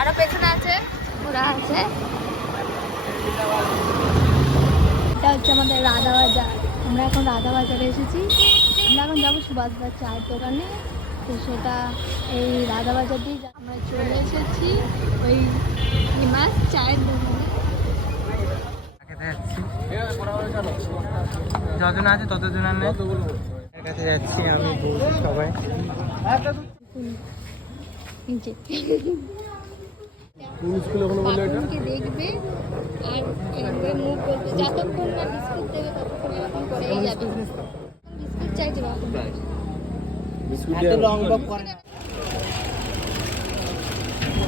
আরো পেছনে আছে, ওরা আছে। এটা হচ্ছে আমাদের রাধা বাজার। আমরা এখন রাধা বাজারে এসেছি। আমরা এখন যাবো সুভাষদার চায়ের দোকানে। তো সেটা এই রাধা বাজার দিয়ে আমরা চলে এসেছি ওই হিমাস চায়ের দোকানে। যতজন আছে ততজন কাছে যাচ্ছি আমি, বলছি সবাই নিচে দেখবে আর এরকম করে মুখ বলবে, যতক্ষণ না বিস্কুট দেবে ততক্ষণ এরকম করেই যাবে। বিস্কুট চাইছে বাবা, বিস্কুট